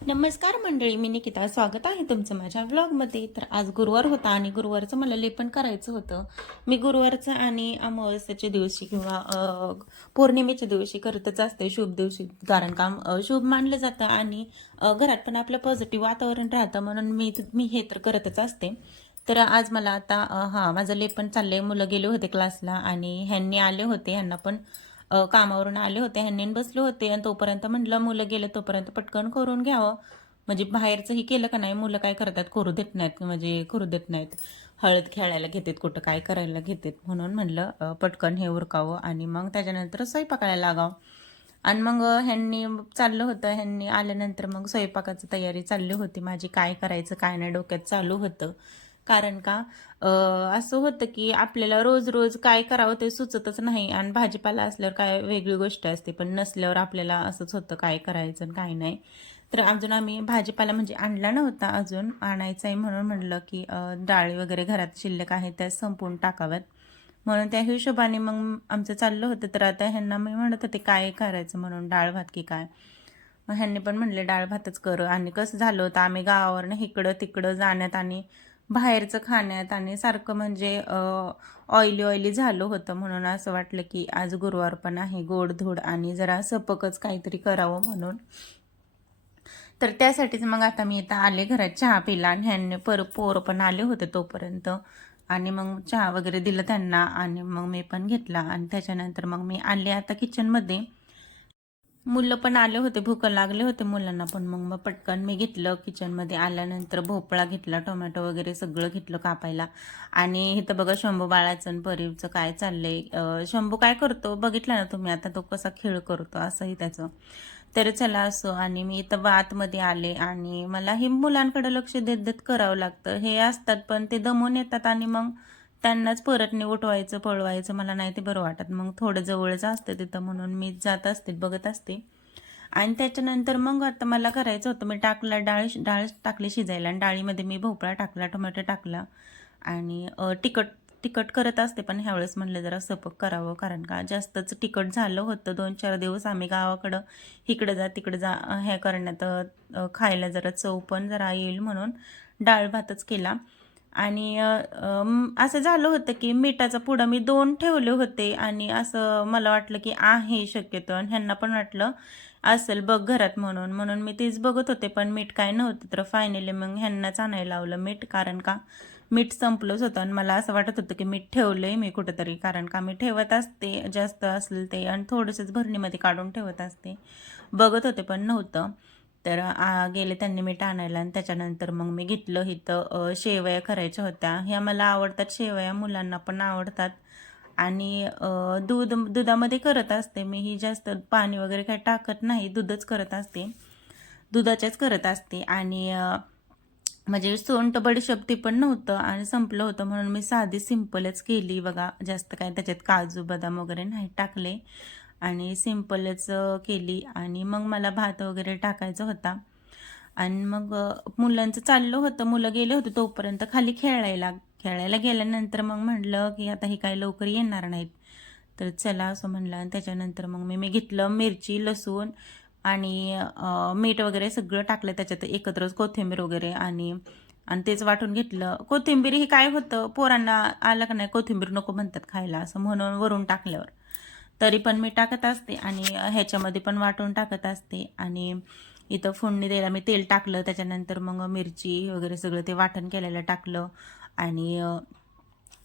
नमस्कार मंडळी, मी निकिता. स्वागत आहे तुमचं माझ्या व्लॉगमध्ये. तर आज गुरुवार होता आणि गुरुवारचं मला लेपन करायचं होतं. मी गुरुवारचं आणि अमावस्येच्या दिवशी किंवा पौर्णिमेच्या दिवशी करतच असते, शुभ दिवशी. कारण का शुभ मानलं जातं आणि घरात पण आपलं पॉझिटिव्ह वातावरण राहतं, म्हणून मी हे तर करतच असते. तर आज मला आता माझं लेपन चाललंय. मुलं गेले होते क्लासला आणि ह्यांनी आले होते, ह्यांना पण कामावरून आले होते, ह्यांनी बसले होते आणि तोपर्यंत म्हटलं मुलं गेले तोपर्यंत पटकन करून घ्यावं. म्हणजे बाहेरचंही केलं का नाही, मुलं काय करतात, करू देत नाहीत, म्हणजे करू देत नाहीत. हळद खेळायला घेतात, कुठं काय करायला घेतात, म्हणून म्हणलं पटकन हे उरकावं आणि मग त्याच्यानंतर स्वयंपाकाला लागावं. आणि मग ह्यांनी चाललं होतं, ह्यांनी आल्यानंतर मग स्वयंपाकाची तयारी चालली होती माझी. काय करायचं काय नाही डोक्यात चालू होतं. कारण का असं होतं की आपल्याला रोज रोज काय करावं ते सुचतच नाही, आणि भाजीपाला असल्यावर काय वेगळी गोष्ट असते, पण नसल्यावर आपल्याला असंच होतं काय करायचं आणि काय नाही. तर अजून आम्ही भाजीपाला म्हणजे आणला नव्हता, अजून आणायचा आहे, म्हणून म्हटलं की डाळी वगैरे घरात शिल्लक आहेत त्या संपवून टाकाव्यात. म्हणून त्या हिशोबाने मग आमचं चाललं होतं. तर आता ह्यांना मी म्हणत होते काय करायचं म्हणून, डाळ भात की काय. मग ह्यांनी पण म्हणले डाळ भातच कर. आणि कसं झालं होतं, आम्ही गावावरनं इकडं तिकडं जाण्यात आणि बाहेरचं खाण्यात आणि सारखं म्हणजे ऑइली ऑइली झालं होतं, म्हणून असं वाटलं की आज गुरुवार पण आहे, गोडधोड आणि जरा सपकच काहीतरी करावं म्हणून. तर त्यासाठीच मग आता मी इथं आले, घरात चहा पिला आणि ह्यांनी पोरं पण आले होते तोपर्यंत. आणि मग चहा वगैरे दिलं त्यांना आणि मग मी पण घेतला आणि त्याच्यानंतर मग मी आले आता किचनमध्ये. मुलं पण आले होते, भूक लागले होते मुलांना पण. मग पटकन मी घेतलं किचनमध्ये. आल्यानंतर भोपळा घेतला, टोमॅटो वगैरे सगळं घेतलं कापायला. आणि इथं बघा शंभू बाळाचं आणि परीचं काय चाललंय. शंभू काय करतो बघितलं ना तुम्ही, आता तो कसा खेळ करतो असंही त्याचं. तर चला असो. आणि मी इथं आतमध्ये आले आणि मला हे मुलांकडे लक्ष देत देत करावं लागतं. हे असतात पण ते दमून येतात आणि मग त्यांनाच परत उठवायचं पळवायचं मला नाही ते बरं वाटत. मग थोडं जवळच असतं तिथं, म्हणून मी जात असते, बघत असते. आणि त्याच्यानंतर मग आता मला करायचं होतं, मी टाकला डाळ डाळ टाकली शिजायला आणि डाळीमध्ये मी भोपळा टाकला, टोमॅटो टाकला आणि तिखट तिखट करत असते, पण ह्यावेळेस म्हणलं जरा सपक करावं, कारण का जास्तच तिखट झालं होतं. 2-4 दिवस आम्ही गावाकडं इकडं जा तिकडं जा हे करण्यात खायला जरा चव पण जरा येईल म्हणून डाळ भातच केला. आणि असं झालं होतं की मिठाचा पुडा मी 2 ठेवले होते आणि असं मला वाटलं की आहे शक्यतो, आणि ह्यांना पण वाटलं असेल बघ घरात, म्हणून म्हणून मी तेच बघत होते, पण मीठ काय नव्हतं. तर फायनली मग ह्यांनाच आणायला लावलं मीठ, कारण का मीठ संपलंच होतं आणि मला असं वाटत होतं की मीठ ठेवलंय मी कुठंतरी, कारण का मी ठेवत असते जास्त असेल ते आणि थोडंसंच भरणीमध्ये काढून ठेवत असते. बघत होते पण नव्हतं. तर गेले त्यांनी मीठ आणायला आणि त्याच्यानंतर मग मी घेतलं इथं शेवया करायच्या होत्या. ह्या मला आवडतात शेवया, मुलांना पण आवडतात. आणि दुधामध्ये करत असते मी ही, जास्त पाणी वगैरे काही टाकत नाही, दूधच करत असते, दुधाच्याच करत असते. आणि म्हणजे सोंठ बडीशेप ते पण नव्हतं आणि संपलं होतं, म्हणून मी साधी सिंपलच केली बघा. जास्त काय त्याच्यात काजू बदाम वगैरे नाही टाकले आणि सिंपलच केली. आणि मग मला भात वगैरे टाकायचा होता. आणि मग मुलांचं चाललं होतं, मुलं गेले होते तोपर्यंत खाली खेळायला. खेळायला गेल्यानंतर मग म्हटलं की आता ही काय लवकर येणार नाहीत, तर चला असं म्हणलं. आणि त्याच्यानंतर मग मी घेतलं मिरची, लसूण आणि मीठ वगैरे सगळं टाकलं त्याच्यात एकत्रच, कोथिंबीर वगैरे. आणि आणि तेच वाटून घेतलं. कोथिंबीर ही काय होतं, पोरांना आलं का नाही कोथिंबीर नको म्हणतात खायला, असं म्हणून वरून टाकल्यावर तरी पण मी टाकत असते आणि ह्याच्यामध्ये पण वाटून टाकत असते. आणि इथं फोडणी द्यायला मी तेल टाकलं, त्याच्यानंतर मग मिरची वगैरे सगळं ते वाटण केलेलं टाकलं आणि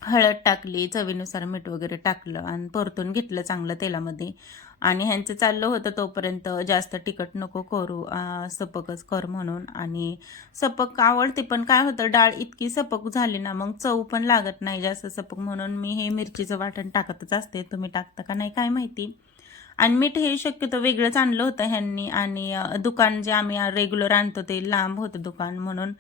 हळद टाकली, चवीनुसार मीठ वगैरे टाकलं आणि परतून घेतलं चांगलं तेलामध्ये. आणि ह्यांचं चाललं होतं तोपर्यंत जास्त तिखट नको करू, सपकच कर म्हणून. आणि सपक आवडते, पण काय होतं डाळ इतकी सपक झाली ना मग चव पण लागत नाही जास्त सपक, म्हणून मी हे मिरचीचं वाटण टाकतच असते. तुम्ही टाकता का नाही काय माहिती. आणि मीठ हे शक्यतो वेगळंच आणलं होतं ह्यांनी. आणि दुकान जे आम्ही रेग्युलर आणतो ते लांब होतं दुकान, म्हणून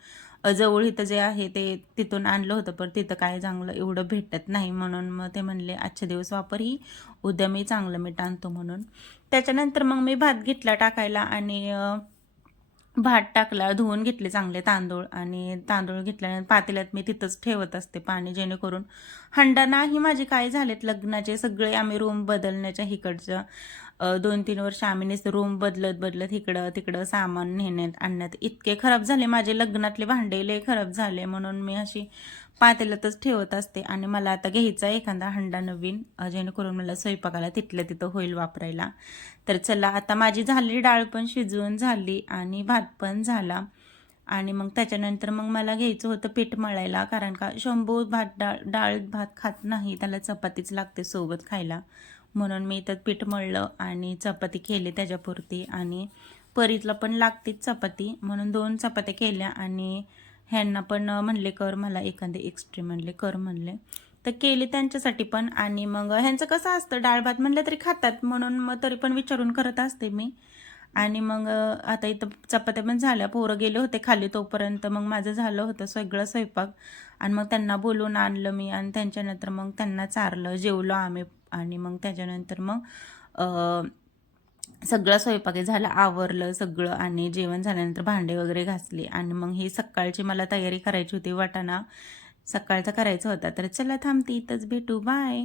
जवळ इथं जे आहे ते तिथून आणलं होतं, पण तिथं काय चांगलं एवढं भेटत नाही, म्हणून मग ते म्हणले आजच्या दिवस वापर ही, उद्या मी चांगलं मीठ आणतो म्हणून. त्याच्यानंतर मग मी भात घेतला टाकायला आणि भात टाकला, धुवून घेतले चांगले तांदूळ. आणि तांदूळ घेतल्यानंतर पातेल्यात मी तिथंच ठेवत असते पाणी, जेणेकरून हंडा नाही माझे काय झालेत लग्नाचे सगळे, आम्ही रूम बदलण्याच्या इकडचं 2-3 वर्ष आम्ही नुसतं रूम बदलत बदलत इकडं तिकडं सामान नेण्यात आणण्यात इतके खराब झाले माझे लग्नातले भांडे लय खराब झाले, म्हणून मी अशी पातेल्यातच ठेवत असते. आणि मला आता घ्यायचा एखादा हंडा नवीन, जेणेकरून मला स्वयंपाकाला तिथल्या तिथं होईल वापरायला. तर चला, आता माझी झाली डाळ पण शिजवून झाली आणि भात पण झाला. आणि मग त्याच्यानंतर मग मला घ्यायचं होतं पीठ मळायला, कारण का शंभू डाळ भात खात नाही, त्याला चपातीच लागते सोबत खायला. म्हणून मी इथं पीठ मळलं आणि चपाती केली त्याच्यापुरती. आणि परीतला पण लागतेच चपाती, म्हणून 2 चपात्या केल्या. आणि ह्यांना पण म्हणले कर, मला एखादे एक्स्ट्रा म्हणले कर म्हणले, तर केली त्यांच्यासाठी पण. आणि मग ह्यांचं कसं असतं, डाळ भात म्हणलं तरी खातात, म्हणून मग तरी पण विचारून करत असते मी. आणि मग आता इथं चपात्या पण झाल्या, पोरं गेले होते खाली तोपर्यंत मग माझं झालं होतं सगळं स्वयंपाक. आणि मग त्यांना बोलून आणलं मी आणि त्यांच्यानंतर मग त्यांना चारलं, जेवलो आम्ही. आणि मग त्याच्यानंतर मग सगळं स्वयंपाक झालं, आवरलं सगळं. आणि जेवण झाल्यानंतर भांडे वगैरे घासले. आणि मग ही सकाळची मला तयारी करायची होती, वाटाणा सकाळचा करायचा होता. तर चला थांबते, इथंच भेटू, बाय.